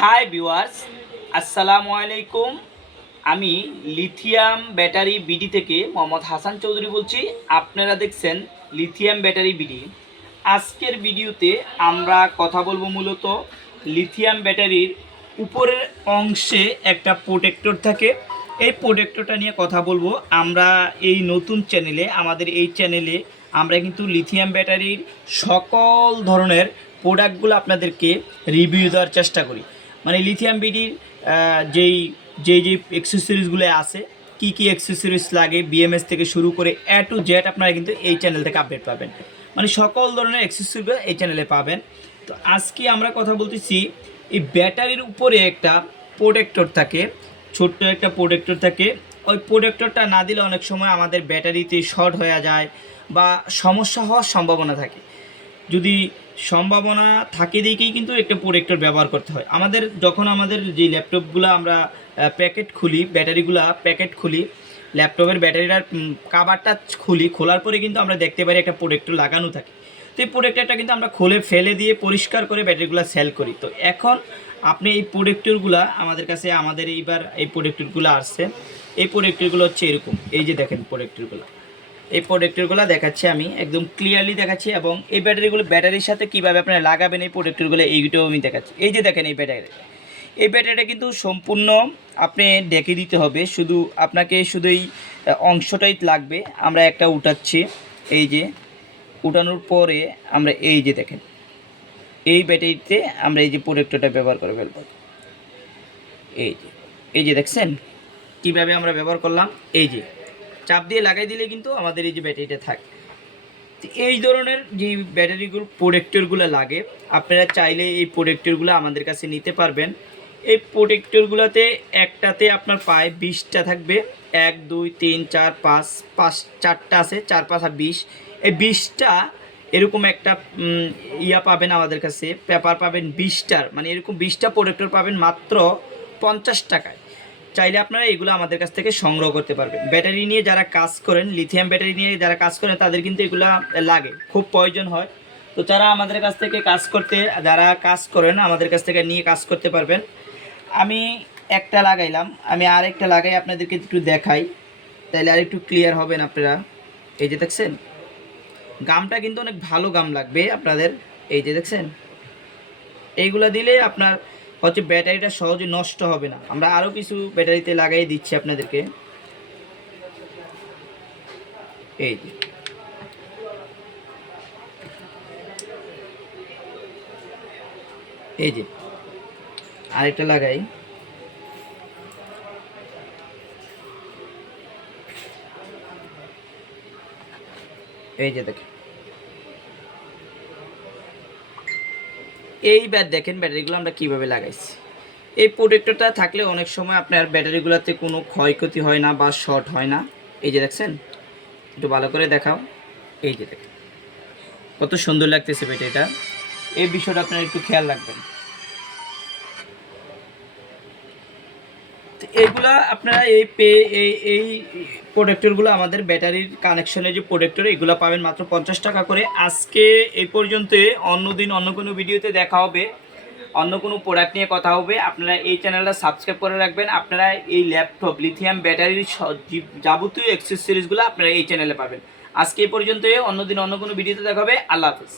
Hi viewers, আসসালামু আলাইকুম। আমি লিথিয়াম ব্যাটারি বিডি থেকে মোহাম্মদ হাসান চৌধুরী বলছি। আপনারা দেখছেন লিথিয়াম ব্যাটারি বিডি। আজকের ভিডিওতে আমরা কথা বলবো মূলত লিথিয়াম ব্যাটারির উপরের অংশে একটা প্রোটেক্টর থাকে, এই প্রোটেক্টরটা নিয়ে কথা বলবো। আমরা এই নতুন চ্যানেলে, আমাদের এই চ্যানেলে আমরা কিন্তু লিথিয়াম ব্যাটারির সকল ধরনের প্রোডাক্টগুলো আপনাদেরকে রিভিউ দেওয়ার চেষ্টা করি। মানে লিথিয়াম বিডির যেই যেই যেই অ্যাক্সেসরিজগুলো আছে, কি কি অ্যাক্সেসরিজ লাগে, বিএমএস থেকে শুরু করে এ টু জেড আপনারা কিন্তু এই চ্যানেল থেকে আপডেট পাবেন। মানে সকল ধরনের অ্যাক্সেসরিজগুলো এই চ্যানেলে পাবেন। তো আজকে আমরা কথা বলতেছি এই ব্যাটারির উপরে একটা প্রোটেক্টর থাকে, ছোট্ট একটা প্রোটেক্টর থাকে। ওই প্রোটেক্টরটা না দিলে অনেক সময় আমাদের ব্যাটারিতে শর্ট হয়ে যায় বা সমস্যা হওয়ার সম্ভাবনা থাকে। যদি সম্ভাবনা থাকে দিকেই কিন্তু একটা প্রোটেক্টর ব্যবহার করতে হয়। যখন আমাদের যে ল্যাপটপগুলো আমরা প্যাকেট খুলি, ব্যাটারিগুলো প্যাকেট খুলি, ল্যাপটপের ব্যাটারিটার কাভারটা খুলি, খোলার পরে কিন্তু আমরা দেখতে পারি একটা প্রোটেক্টর লাগানো থাকে। তো এই প্রোটেক্টরটা কিন্তু আমরা খুলে ফেলে দিয়ে পরিষ্কার করে ব্যাটারিগুলো সেল করি। তো এখন আপনি এই প্রোটেক্টরগুলো আমাদের কাছে, আমাদের এইবার এই প্রোটেক্টরগুলো আসছে। এই প্রোটেক্টরগুলো হচ্ছে এরকম, এই যে দেখেন প্রোটেক্টরগুলো, এই প্রোটেক্টরগুলো দেখাচ্ছি, আমি একদম ক্লিয়ারলি দেখাচ্ছি। এবং এই ব্যাটারির সাথে কীভাবে আপনারা লাগাবেন এই প্রোটেক্টরগুলো, এইটাও আমি দেখাচ্ছি। এই যে দেখেন এই ব্যাটারিটা কিন্তু সম্পূর্ণ আপনি ডেকে দিতে হবে। আপনাকে শুধু এই অংশটাই লাগবে। আমরা একটা উঠাচ্ছি, এই যে উঠানোর পরে আমরা এই যে দেখেন এই ব্যাটারিতে আমরা এই যে প্রোটেক্টরটা ব্যবহার করে ফেলব। এই যে দেখছেন কীভাবে আমরা ব্যবহার করলাম। এই যে চাপ দিয়ে লাগাই দিলে কিন্তু আমাদের এই যে ব্যাটারিটা থাকে। তো এই ধরনের যে ব্যাটারিগুলো প্রোটেক্টরগুলো লাগে, আপনারা চাইলে এই প্রোটেক্টরগুলো আমাদের কাছে নিতে পারবেন। এই প্রোটেক্টরগুলোতে একটাতে আপনার পায়ে 20টা থাকবে, 1 2 3 4 5 4টা আছে, 4 5 আর 20। এই 20টা এরকম একটা পাবেন আমাদের কাছে, পেপার পাবেন 20টার, মানে এরকম 20টা প্রোটেক্টর পাবেন মাত্র 50 টাকায়। চাইলে আপনারা এগুলো আমাদের কাছ থেকে সংগ্রহ করতে পারবেন। ব্যাটারি নিয়ে যারা কাজ করেন, লিথিয়াম ব্যাটারি নিয়ে যারা কাজ করেন, তাদের কিন্তু এগুলো লাগে, খুব প্রয়োজন হয়। তো যারা আমাদের কাছ থেকে যারা কাজ করেন, আমাদের কাছ থেকে নিয়ে কাজ করতে পারবেন। আমি একটা লাগাইলাম, আমি আরেকটা লাগাই আপনাদেরকে একটু দেখাই, তাইলে আর একটু ক্লিয়ার হবেন আপনারা। এই যে দেখছেন গামটা কিন্তু অনেক ভালো গাম লাগবে আপনাদের। এই যে দেখছেন এইগুলা দিলে আপনার হচ্ছে ব্যাটারিটা সহজে নষ্ট হবে না। আমরা আরও কিছু ব্যাটারিতে লাগাই দিচ্ছি আপনাদেরকে। এই যে এই যে আরেকটা লাগাই। এই যে দেখেন এইবার দেখেন ব্যাটারিগুলো আমরা কিভাবে লাগাইছি। এই প্রোটেক্টরটা থাকলে অনেক সময় আপনার ব্যাটারিগুলোতে কোনো ক্ষয়ক্ষতি হয় না বা শর্ট হয় না। এই যে দেখছেন, একটু ভালো করে দেখাও। এই যে দেখেন কত সুন্দর লাগতেছে ব্যাটারিটা। এই বিষয়টা আপনারা একটু খেয়াল রাখবেন। এইগুলা আপনারা এই প্রোটেক্টরগুলো আমাদের ব্যাটারির কানেকশনের যে প্রোটেক্টর, এগুলো পাবেন মাত্র 50 টাকা করে। আজকে এই পর্যন্ত, অন্যদিন অন্য কোনো ভিডিওতে দেখা হবে, অন্য কোনো প্রোডাক্ট নিয়ে কথা হবে। আপনারা এই চ্যানেলটা সাবস্ক্রাইব করে রাখবেন। আপনারা এই ল্যাপটপ লিথিয়াম ব্যাটারির যাবতীয় অ্যাক্সেসরিজগুলো আপনারা এই চ্যানেলে পাবেন। আজকে এই পর্যন্ত, অন্যদিন অন্য কোনো ভিডিওতে দেখা হবে। আল্লাহ হাফেজ।